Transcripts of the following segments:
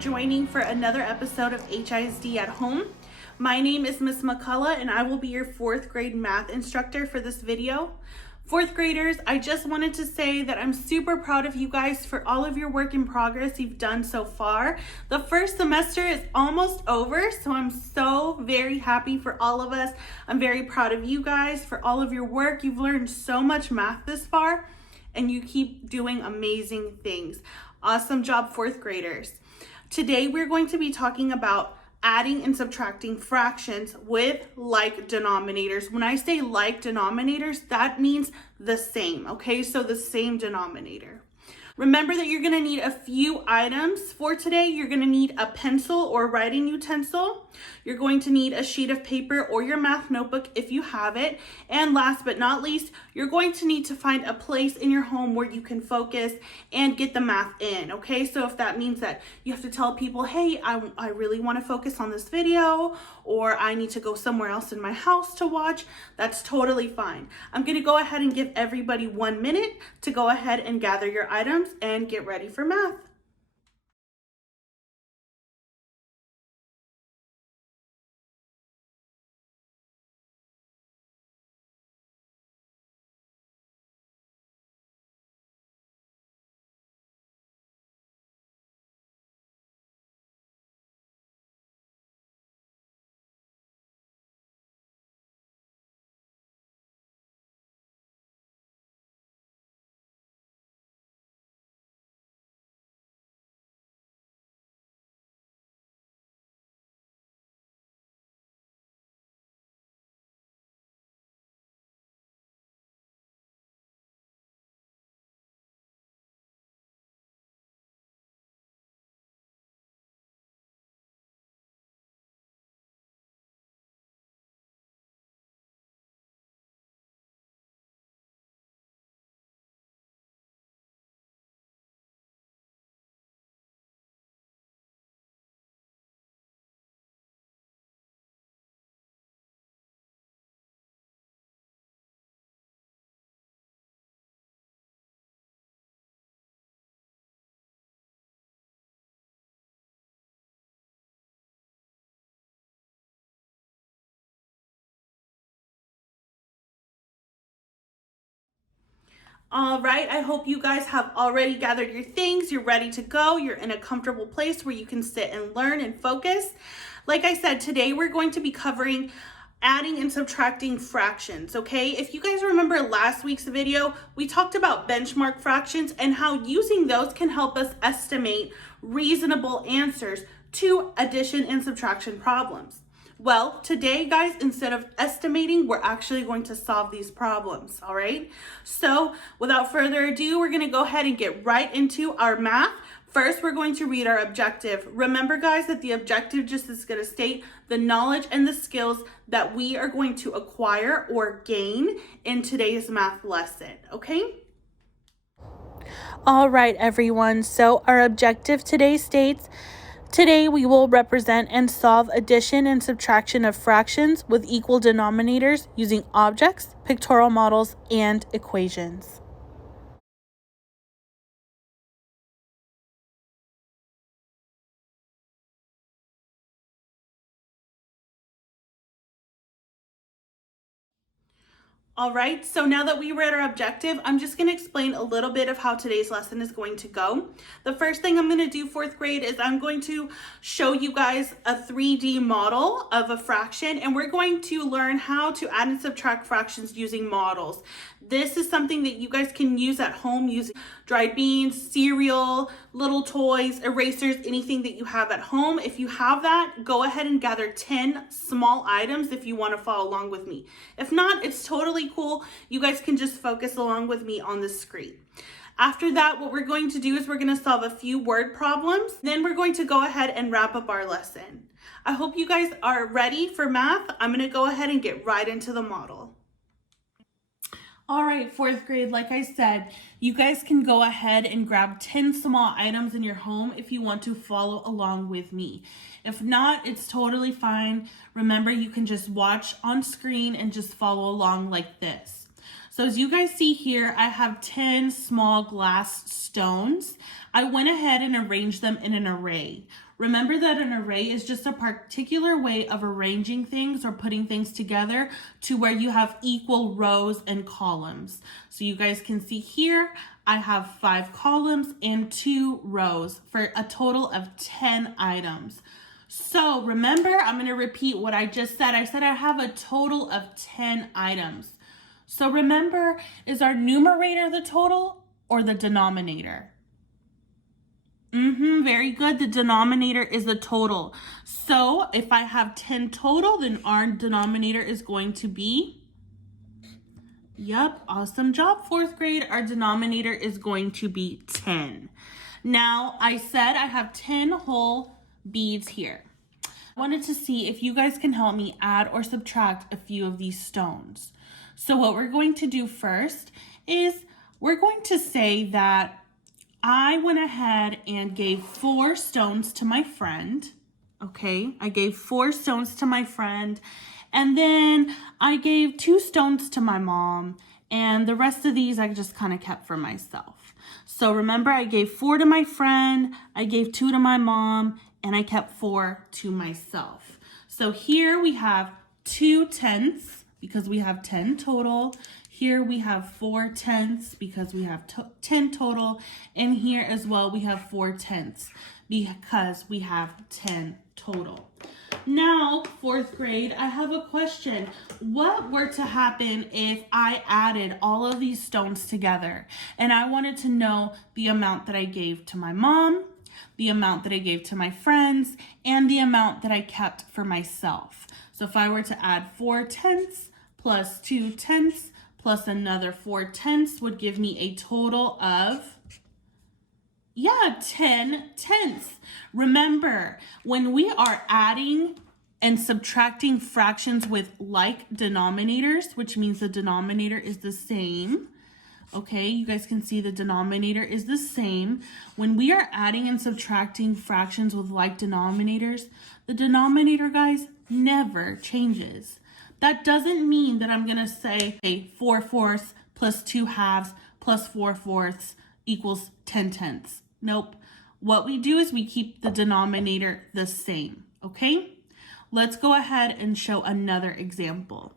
joining for another episode of HISD at Home. My name is Miss McCullough and I will be your 4th grade math instructor for this video. 4th graders, I just wanted to say that I'm super proud of you guys for all of your work in progress you've done so far. The first semester is almost over, so I'm so very happy for all of us. I'm very proud of you guys for all of your work. You've learned so much math this far and you keep doing amazing things. Awesome job, 4th graders. Today we're going to be talking about adding and subtracting fractions with like denominators. When I say like denominators, that means the same, okay? So the same denominator. Remember that you're gonna need a few items for today. You're gonna need a pencil or writing utensil. You're going to need a sheet of paper or your math notebook if you have it. And last but not least, you're going to need to find a place in your home where you can focus and get the math in, okay? So if that means that you have to tell people, hey, I really wanna focus on this video, or I need to go somewhere else in my house to watch, that's totally fine. I'm gonna go ahead and give everybody 1 minute to go ahead and gather your items and get ready for math. All right, I hope you guys have already gathered your things. You're ready to go. You're in a comfortable place where you can sit and learn and focus. Like I said, today we're going to be covering adding and subtracting fractions, okay? If you guys remember last week's video, we talked about benchmark fractions and how using those can help us estimate reasonable answers to addition and subtraction problems. Well, today, guys, instead of estimating, we're actually going to solve these problems, all right? So without further ado, we're gonna go ahead and get right into our math. First, we're going to read our objective. Remember, guys, that the objective just is gonna state the knowledge and the skills that we are going to acquire or gain in today's math lesson, okay? All right, everyone, so our objective today states, today we will represent and solve addition and subtraction of fractions with equal denominators using objects, pictorial models, and equations. All right, so now that we read our objective, I'm just gonna explain a little bit of how today's lesson is going to go. The first thing I'm gonna do, 4th grade, is I'm going to show you guys a 3D model of a fraction, and we're going to learn how to add and subtract fractions using models. This is something that you guys can use at home using dried beans, cereal, little toys, erasers, anything that you have at home. If you have that, go ahead and gather 10 small items if you want to follow along with me. If not, it's totally cool. You guys can just focus along with me on the screen. After that, what we're going to do is we're going to solve a few word problems. Then we're going to go ahead and wrap up our lesson. I hope you guys are ready for math. I'm going to go ahead and get right into the model. All right, 4th grade, like I said, you guys can go ahead and grab 10 small items in your home if you want to follow along with me. If not, it's totally fine. Remember, you can just watch on screen and just follow along like this. So as you guys see here, I have 10 small glass stones. I went ahead and arranged them in an array. Remember that an array is just a particular way of arranging things or putting things together to where you have equal rows and columns. So you guys can see here, I have 5 columns and 2 rows for a total of 10 items. So remember, I'm going to repeat what I just said. I said I have a total of 10 items. So remember, is our numerator the total or the denominator? Very good. The denominator is the total. So if I have 10 total, then our denominator is going to be, yep, awesome job, 4th grade. Our denominator is going to be 10. Now, I said I have 10 whole beads here. I wanted to see if you guys can help me add or subtract a few of these stones. So what we're going to do first is we're going to say that I went ahead and gave 4 stones to my friend. Okay, I gave 4 stones to my friend, and then I gave 2 stones to my mom, and the rest of these I just kind of kept for myself. So remember, I gave 4 to my friend, I gave 2 to my mom, and I kept 4 to myself. So here we have 2 tenths because we have 10 total. Here we have 4 tenths because we have 10 total. And here as well, we have 4 tenths because we have 10 total. Now, 4th grade, I have a question. What were to happen if I added all of these stones together? And I wanted to know the amount that I gave to my mom, the amount that I gave to my friends, and the amount that I kept for myself. So if I were to add 4 tenths plus 2 tenths, plus another 4 tenths would give me a total of, 10 tenths. Remember, when we are adding and subtracting fractions with like denominators, which means the denominator is the same, okay, you guys can see the denominator is the same. When we are adding and subtracting fractions with like denominators, the denominator, guys, never changes. That doesn't mean that I'm going to say, hey, 4/4 plus 2/2 plus 4/4 equals 10 tenths. Nope. What we do is we keep the denominator the same, okay? Let's go ahead and show another example.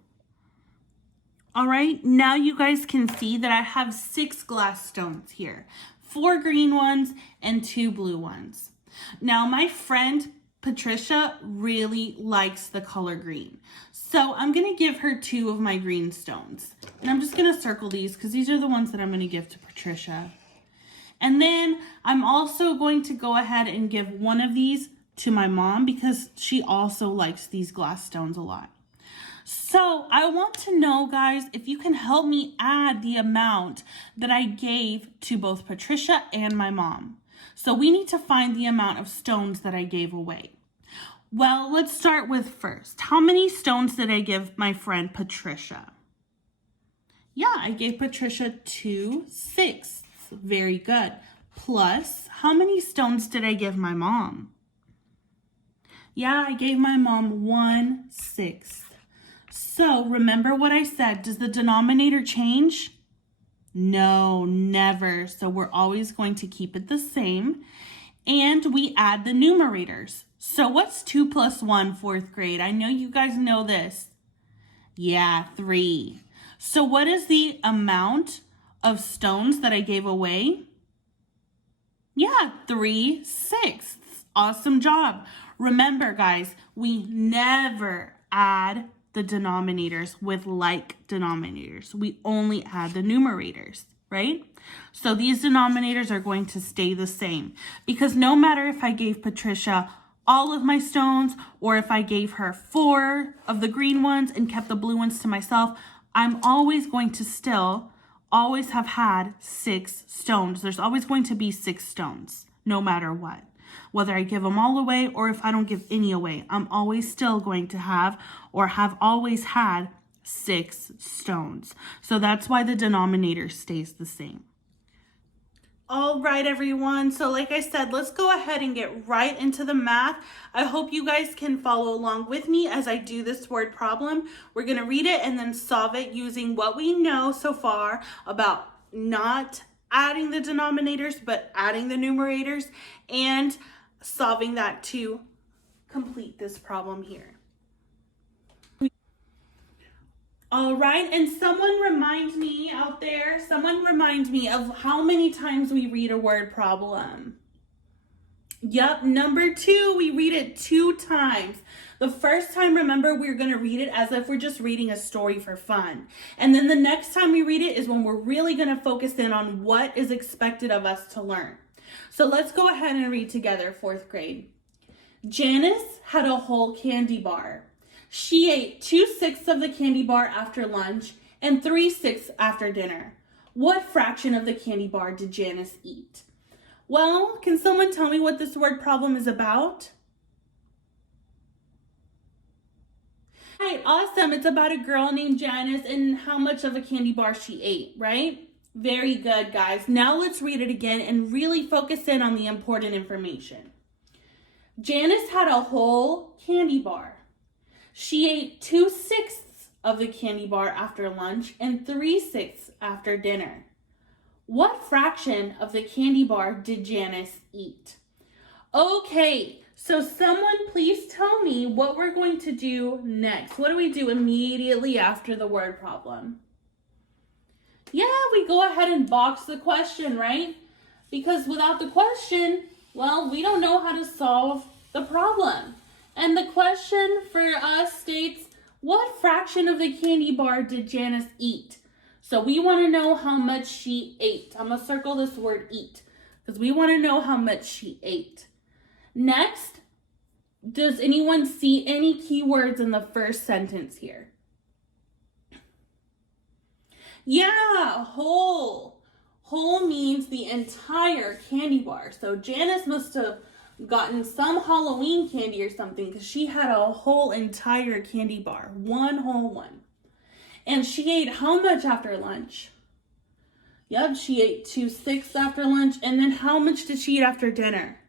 All right, now you guys can see that I have 6 glass stones here, 4 green ones and 2 blue ones. Now my friend Patricia really likes the color green. So I'm going to give her 2 of my green stones. And I'm just going to circle these because these are the ones that I'm going to give to Patricia. And then I'm also going to go ahead and give 1 of these to my mom because she also likes these glass stones a lot. So I want to know, guys, if you can help me add the amount that I gave to both Patricia and my mom. So we need to find the amount of stones that I gave away. Well, let's start with first. How many stones did I give my friend Patricia? Yeah, I gave Patricia 2/6. Very good. Plus, how many stones did I give my mom? Yeah, I gave my mom 1/6. So remember what I said. Does the denominator change? No, never. So we're always going to keep it the same. And we add the numerators. So what's 2 plus 1, 4th grade? I know you guys know this. Yeah, 3. So what is the amount of stones that I gave away? Yeah, 3/6. Awesome job. Remember, guys, we never add the denominators with like denominators. We only add the numerators, right? So these denominators are going to stay the same because no matter if I gave Patricia all of my stones or if I gave her 4 of the green ones and kept the blue ones to myself, I'm always going to still always have had 6 stones. There's always going to be 6 stones, no matter what. Whether I give them all away or if I don't give any away, I'm always still going to have or have always had 6 stones. So that's why the denominator stays the same. All right, everyone. So like I said, let's go ahead and get right into the math. I hope you guys can follow along with me as I do this word problem. We're going to read it and then solve it using what we know so far about not adding the denominators, but adding the numerators, and solving that to complete this problem here. All right, and someone remind me out there, someone remind me of how many times we read a word problem. Yep, number 2, we read it 2 times. The first time, remember, we're going to read it as if we're just reading a story for fun. And then the next time we read it is when we're really going to focus in on what is expected of us to learn. So let's go ahead and read together, 4th grade. Janice had a whole candy bar. She ate 2/6 of the candy bar after lunch and 3/6 after dinner. What fraction of the candy bar did Janice eat? Well, can someone tell me what this word problem is about? Right, awesome. It's about a girl named Janice and how much of a candy bar she ate, right? Very good, guys. Now let's read it again and really focus in on the important information. Janice had a whole candy bar. She ate 2/6 of the candy bar after lunch and 3/6 after dinner. What fraction of the candy bar did Janice eat? Okay, so someone please tell me what we're going to do next. What do we do immediately after the word problem? Yeah, we go ahead and box the question, right? Because without the question, well, we don't know how to solve the problem. And the question for us states, what fraction of the candy bar did Janice eat? So we want to know how much she ate. I'm going to circle this word eat because we want to know how much she ate. Next, does anyone see any keywords in the first sentence here? Yeah, whole. Whole means the entire candy bar. So Janice must have gotten some Halloween candy or something because she had a whole entire candy bar, one whole one. And she ate how much after lunch? Yep, she ate 2/6 after lunch. And then how much did she eat after dinner?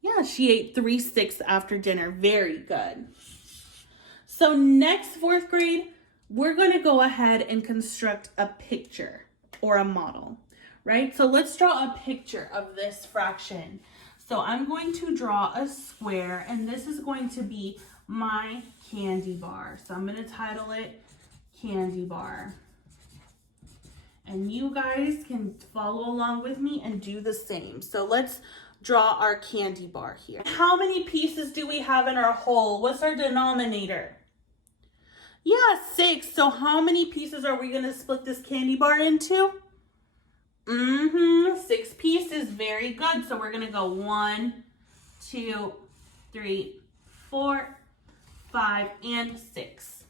Yeah, she ate 3/6 after dinner. Very good. So next, 4th grade, we're going to go ahead and construct a picture or a model, right? So let's draw a picture of this fraction. So I'm going to draw a square, and this is going to be my candy bar. So I'm going to title it Candy Bar. And you guys can follow along with me and do the same. So let's draw our candy bar here. How many pieces do we have in our whole? What's our denominator? Yeah, 6. So how many pieces are we going to split this candy bar into? 6 pieces. Very good. So we're going to go 1, 2, 3, 4, 5, and 6.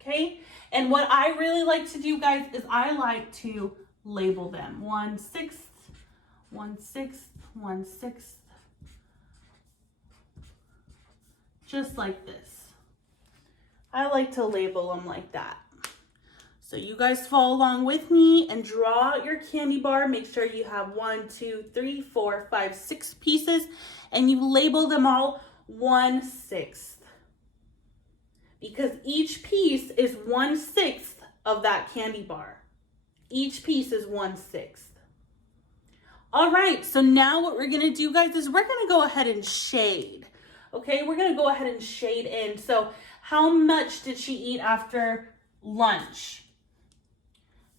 Okay? And what I really like to do, guys, is I like to label them. 1/6, 1/6, 1/6. Just like this. I like to label them like that. So you guys follow along with me and draw out your candy bar. Make sure you have 1, 2, 3, 4, 5, 6 pieces, and you label them all 1/6. Because each piece is 1/6 of that candy bar. Each piece is 1/6. All right, so now what we're gonna do, guys, is we're gonna go ahead and shade. Okay, we're gonna go ahead and shade in. So how much did she eat after lunch?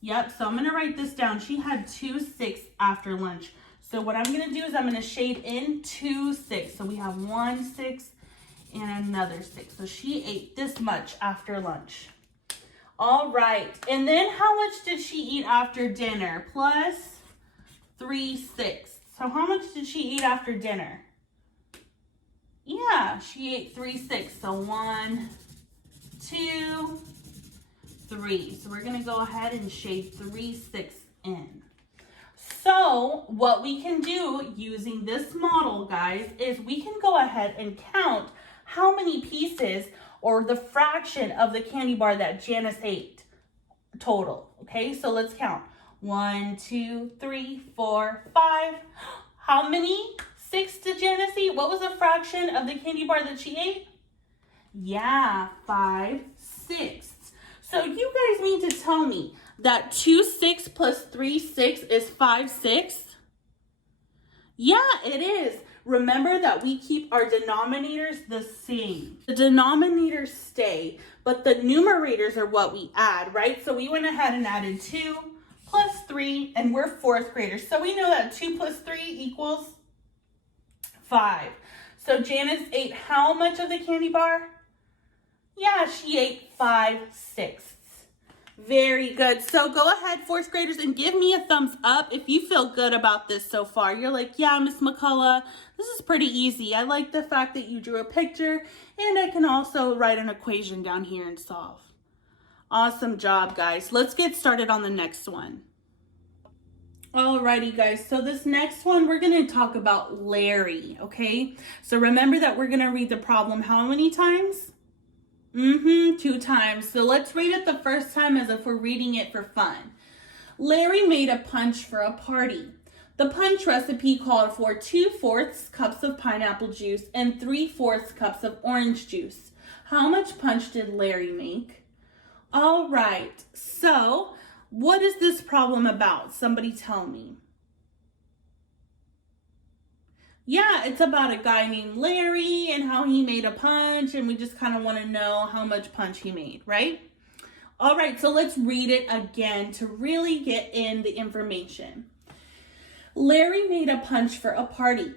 Yep, so I'm gonna write this down. She had 2/6 after lunch. So what I'm gonna do is I'm gonna shade in 2/6. So we have 1/6 and another 6. So she ate this much after lunch. All right, and then how much did she eat after dinner? Plus 3/6. So how much did she eat after dinner? Yeah, she ate 3/6. So 1, 2, 3. So we're gonna go ahead and shade 3/6 in. So what we can do using this model, guys, is we can go ahead and count how many pieces or the fraction of the candy bar that Janice ate total. Okay, so let's count. 1, 2, 3, 4, 5. How many? 6 did Janice eat? What was the fraction of the candy bar that she ate? Yeah, 5/6. So you guys mean to tell me that 2/6 plus 3/6 is 5/6? Yeah, it is. remember that we keep our denominators the same. The denominators stay, but the numerators are what we add, right? So we went ahead and added 2 plus 3, and we're fourth graders. So we know that 2 plus 3 equals 5. So Janice ate how much of the candy bar? Yeah, she ate 5/6. Very good. So go ahead, fourth graders, and give me a thumbs up if you feel good about this so far. You're like, yeah, Miss McCullough, this is pretty easy. I like the fact that you drew a picture, and I can also write an equation down here and solve. Awesome job, guys. Let's get started on the next one. Alrighty, guys. So this next one, we're going to talk about Larry, okay? So remember that we're going to read the problem how many times? 2 times. So let's read it the first time as if we're reading it for fun. Larry made a punch for a party. The punch recipe called for 2/4 cups of pineapple juice and 3/4 cups of orange juice. How much punch did Larry make? All right. So what is this problem about? Somebody tell me. Yeah, it's about a guy named Larry and how he made a punch, and we just kind of want to know how much punch he made, right? All right, so let's read it again to really get in the information. Larry made a punch for a party.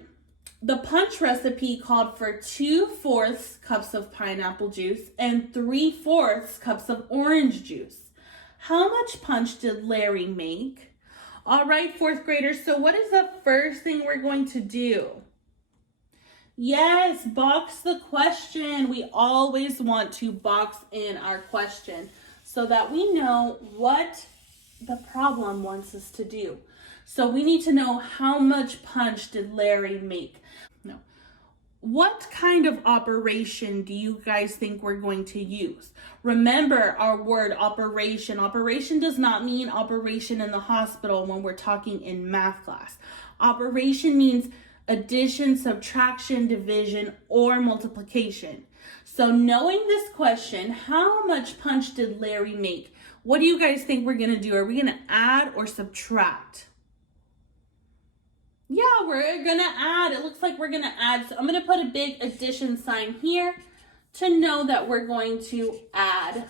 The punch recipe called for 2/4 cups of pineapple juice and 3/4 cups of orange juice. How much punch did Larry make? All right, fourth graders, so what is the first thing we're going to do? Yes, box the question. We always want to box in our question so that we know what the problem wants us to do. So we need to know how much punch did Larry make? No. What kind of operation do you guys think we're going to use? Remember our word operation. Operation does not mean operation in the hospital when we're talking in math class. Operation means addition, subtraction, division, or multiplication. So knowing this question, how much punch did Larry make? What do you guys think we're going to do? Are we going to add or subtract? Yeah, we're going to add. It looks like we're going to add. So I'm going to put a big addition sign here to know that we're going to add.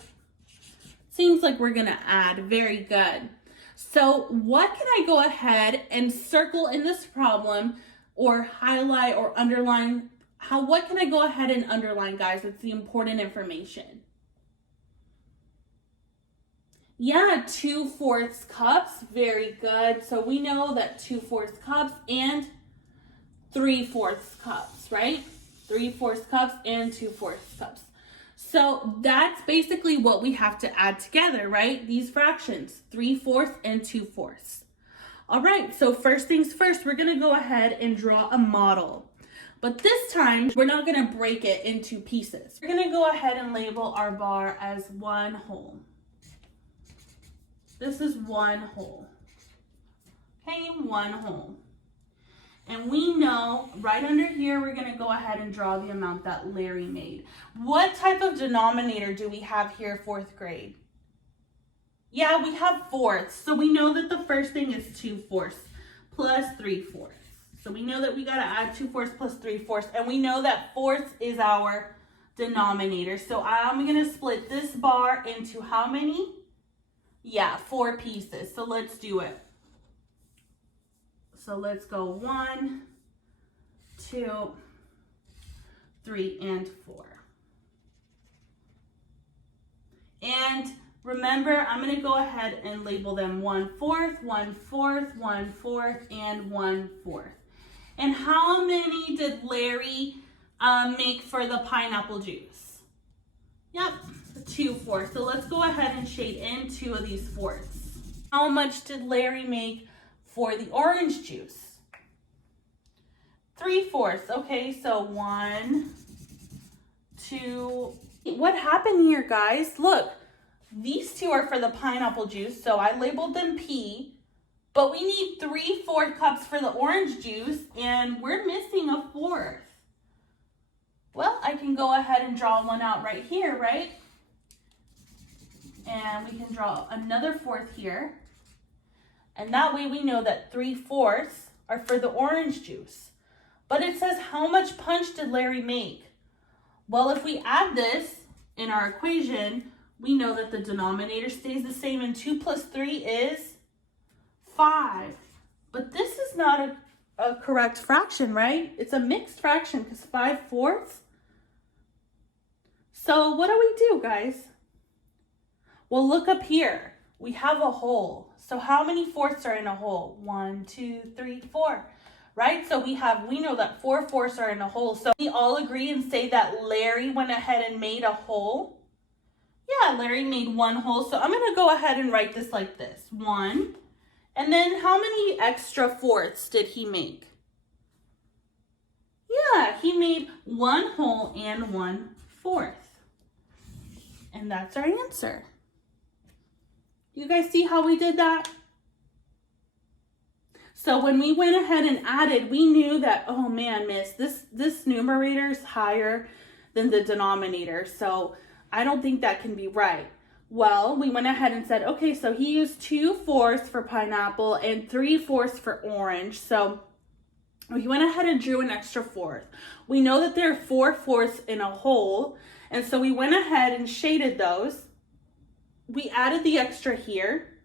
Seems like we're going to add. Very good. So what can I go ahead and circle in this problem or highlight or underline? What can I go ahead and underline, guys? It's the important information. Yeah, 2/4 cups. Very good. So we know that 2/4 cups and 3/4 cups, right? 3/4 cups and 2/4 cups. So that's basically what we have to add together, right? These fractions, 3/4 and 2/4. All right, so first things first, we're going to go ahead and draw a model. But this time, we're not going to break it into pieces. We're going to go ahead and label our bar as one whole. This is one whole. Okay, one whole. And we know right under here, we're going to go ahead and draw the amount that Larry made. What type of denominator do we have here, fourth grade? Yeah, we have fourths. So we know that the first thing is 2/4 plus 3/4. So we know that we got to add 2/4 plus 3/4. And we know that fourths is our denominator. So I'm going to split this bar into how many? Yeah, 4 pieces. So let's do it. So let's go 1, 2, 3, and 4. And remember, I'm going to go ahead and label them 1/4, 1/4, 1/4, and 1/4. And how many did Larry make for the pineapple juice? Yep, 2/4. So let's go ahead and shade in 2 of these fourths. How much did Larry make for the orange juice? 3/4. Okay, so 1, 2. What happened here, guys? Look, these 2 are for the pineapple juice, so I labeled them P. But we need 3/4 cups for the orange juice, and we're missing a 4th. Well, I can go ahead and draw one out right here, right? And we can draw another 4th here. And that way we know that 3/4 are for the orange juice. But it says, how much punch did Larry make? Well, if we add this in our equation, we know that the denominator stays the same, and 2 plus 3 is 5. But this is not a correct fraction, right? It's a mixed fraction because 5/4. So what do we do, guys? Well, look up here. We have a whole. So how many fourths are in a whole? 1, 2, 3, 4. Right? So we know that 4/4 are in a whole. So we all agree and say that Larry went ahead and made a whole. Yeah, Larry made one whole. So I'm going to go ahead and write this like this. 1. And then how many extra fourths did he make? Yeah, he made 1 whole and 1/4. And that's our answer. You guys see how we did that? So when we went ahead and added, we knew that, oh man, miss, this numerator is higher than the denominator. So I don't think that can be right. Well, we went ahead and said, okay, so he used 2/4 for pineapple and 3/4 for orange. So we went ahead and drew an extra fourth. We know that there are 4/4 in a whole. And so we went ahead and shaded those. We added the extra here.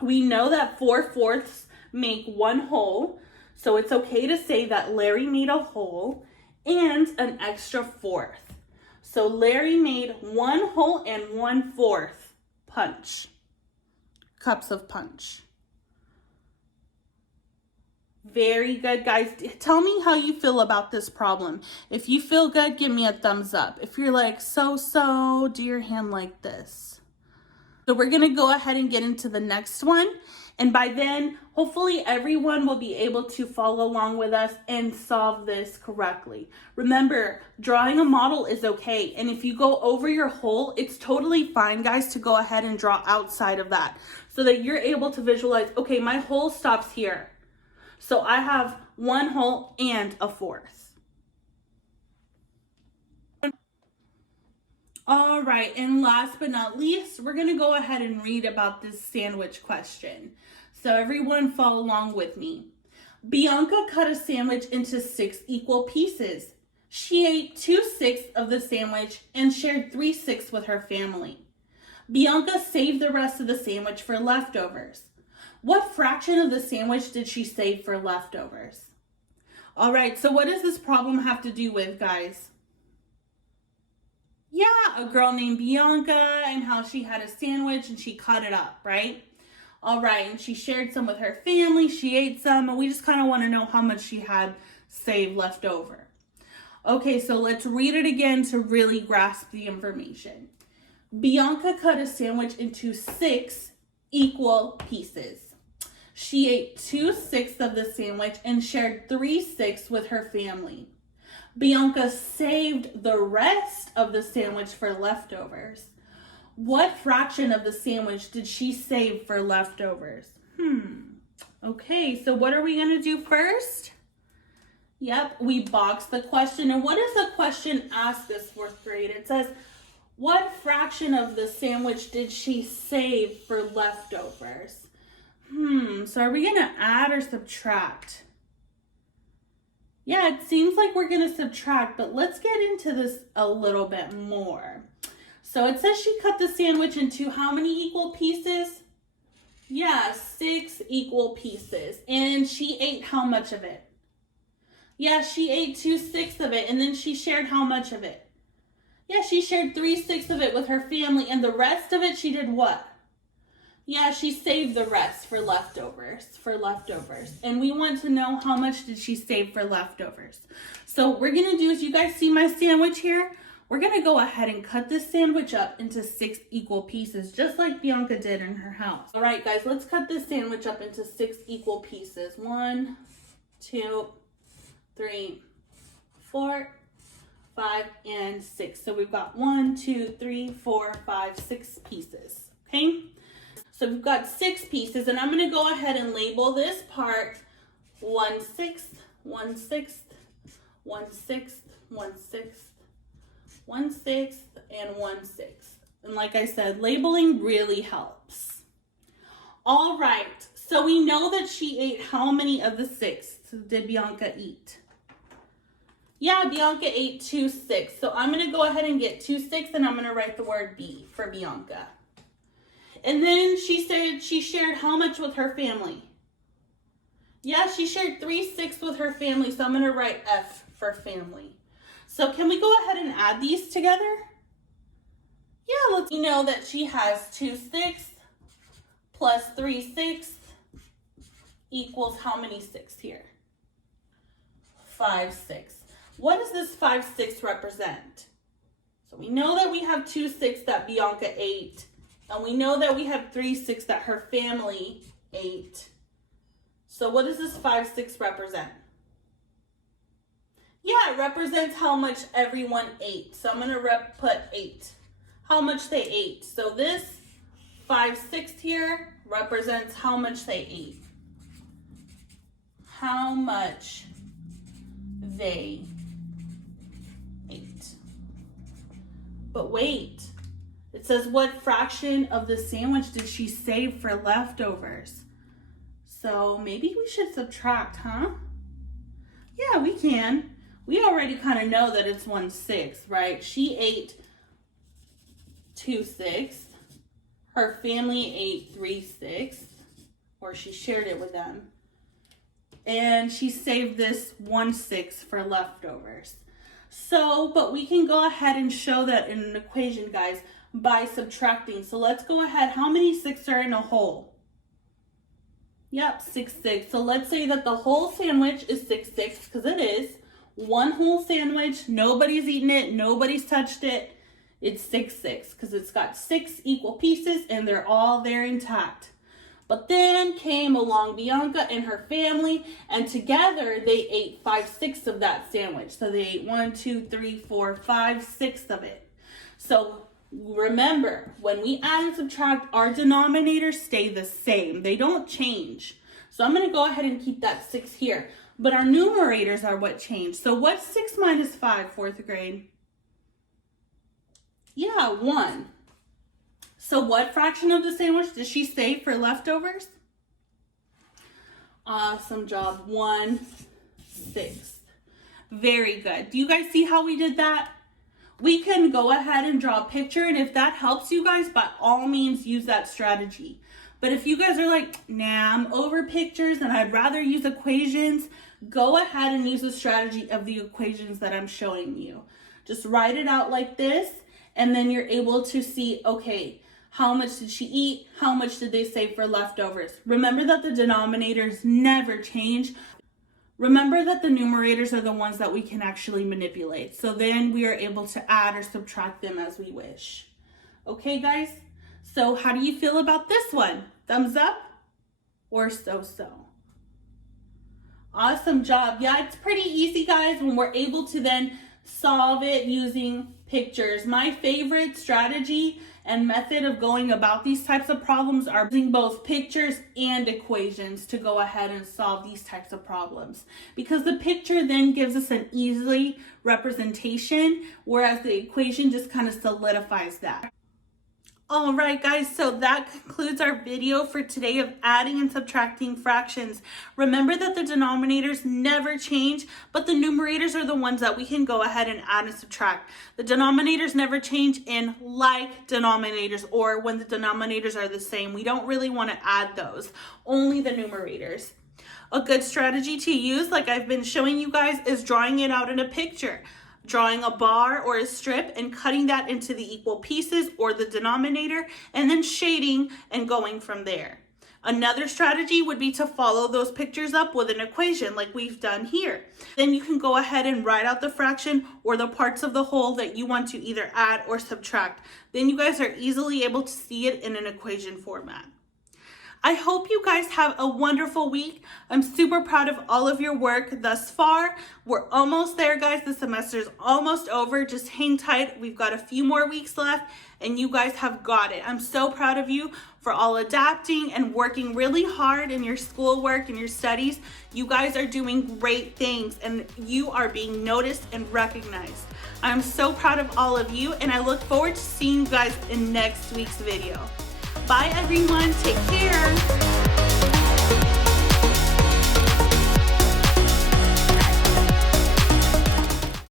We know that 4/4 make one whole. So it's okay to say that Larry made a whole and an extra fourth. So Larry made 1 whole and 1/4 punch. Cups of punch. Very good, guys. Tell me how you feel about this problem. If you feel good, give me a thumbs up. If you're like, so, do your hand like this. So we're going to go ahead and get into the next one. And by then, hopefully everyone will be able to follow along with us and solve this correctly. Remember, drawing a model is okay. And if you go over your whole, it's totally fine, guys, to go ahead and draw outside of that so that you're able to visualize, okay, my whole stops here. So I have 1 whole and a fourth. All right, and last but not least, we're going to go ahead and read about this sandwich question. So everyone follow along with me. Bianca cut a sandwich into 6 equal pieces. She ate 2/6 of the sandwich and shared 3/6 with her family. Bianca saved the rest of the sandwich for leftovers. What fraction of the sandwich did she save for leftovers? All right, so what does this problem have to do with, guys? Yeah, a girl named Bianca and how she had a sandwich and she cut it up, right? All right, and she shared some with her family. She ate some, and we just kind of want to know how much she had saved left over. Okay, so let's read it again to really grasp the information. Bianca cut a sandwich into 6 equal pieces. She ate 2/6 of the sandwich and shared 3/6 with her family. Bianca saved the rest of the sandwich for leftovers. What fraction of the sandwich did she save for leftovers? Okay, so what are we going to do first? Yep, we box the question. And what does the question ask us, 4th grade? It says, what fraction of the sandwich did she save for leftovers? So are we going to add or subtract? Yeah, it seems like we're going to subtract, but let's get into this a little bit more. So it says she cut the sandwich into how many equal pieces? Yeah, 6 equal pieces. And she ate how much of it? Yeah, she ate 2/6 of it, and then she shared how much of it? Yeah, she shared 3/6 of it with her family, and the rest of it, she did what? Yeah, she saved the rest for leftovers, And we want to know how much did she save for leftovers. So what we're going to do is, you guys see my sandwich here? We're going to go ahead and cut this sandwich up into 6 equal pieces, just like Bianca did in her house. All right, guys, let's cut this sandwich up into 6 equal pieces. 1, 2, 3, 4, 5, and 6. So we've got 1, 2, 3, 4, 5, 6 pieces, okay? So we've got 6 pieces, and I'm going to go ahead and label this part 1/6, 1/6, 1/6, 1/6, 1/6, and 1/6. And like I said, labeling really helps. All right, so we know that she ate how many of the 6 did Bianca eat? Yeah, Bianca ate 2 6. So I'm going to go ahead and get 2 6 and I'm going to write the word B for Bianca. And then she said she shared how much with her family? Yeah, she shared 3 6 with her family. So I'm going to write F for family. So can we go ahead and add these together? Yeah, let's know that she has 2 6 plus 3 6 equals how many 6 here? 5 6. What does this 5 6 represent? So we know that we have 2 6 that Bianca ate, and we know that we have 3 6 that her family ate. So what does this 5 6 represent? Yeah, it represents how much everyone ate. So I'm going to put 8. How much they ate. So this 5 6 here represents how much they ate. How much they ate. But wait, it says what fraction of the sandwich did she save for leftovers? So maybe we should subtract, huh? Yeah, we can. We already kind of know that it's 1 6, right? She ate 2 6. Her family ate 3 6, or she shared it with them. And she saved this 1 6 for leftovers. So, but we can go ahead and show that in an equation, guys, by subtracting. So let's go ahead. How many 6 are in a whole? Yep, 6 6. So let's say that the whole sandwich is 6 6, because it is. One whole sandwich, nobody's eaten it, nobody's touched it. It's 6 6, because it's got 6 equal pieces and they're all there intact. But then came along Bianca and her family, and together they ate 5 6 of that sandwich. So they ate 1 2 3 4 5 6 of it. So remember, when we add and subtract, our denominators stay the same. They don't change. So I'm going to go ahead and keep that 6 here. But our numerators are what change. So what's 6 minus 5, 4th grade? Yeah, 1. So what fraction of the sandwich did she save for leftovers? Awesome job. 1 6. Very good. Do you guys see how we did that? We can go ahead and draw a picture, and if that helps you guys, by all means use that strategy. But if you guys are like, nah, I'm over pictures and I'd rather use equations, go ahead and use the strategy of the equations that I'm showing you. Just write it out like this, and then you're able to see, okay, how much did she eat? How much did they save for leftovers? Remember that the denominators never change. Remember that the numerators are the ones that we can actually manipulate. So then we are able to add or subtract them as we wish. Okay, guys? So how do you feel about this one? Thumbs up or so-so? Awesome job. Yeah, it's pretty easy, guys, when we're able to then solve it using pictures. My favorite strategy and method of going about these types of problems are using both pictures and equations to go ahead and solve these types of problems. Because the picture then gives us an easy representation, whereas the equation just kind of solidifies that. All right, guys, so that concludes our video for today of adding and subtracting fractions. Remember that the denominators never change, but the numerators are the ones that we can go ahead and add and subtract. The denominators never change in like denominators, or when the denominators are the same. We don't really want to add those, only the numerators. A good strategy to use, like I've been showing you guys, is drawing it out in a picture. Drawing a bar or a strip and cutting that into the equal pieces or the denominator, and then shading and going from there. Another strategy would be to follow those pictures up with an equation like we've done here. Then you can go ahead and write out the fraction or the parts of the whole that you want to either add or subtract. Then you guys are easily able to see it in an equation format. I hope you guys have a wonderful week. I'm super proud of all of your work thus far. We're almost there, guys. The semester's almost over. Just hang tight. We've got a few more weeks left, and you guys have got it. I'm so proud of you for all adapting and working really hard in your schoolwork and your studies. You guys are doing great things, and you are being noticed and recognized. I'm so proud of all of you, and I look forward to seeing you guys in next week's video. Bye everyone, take care.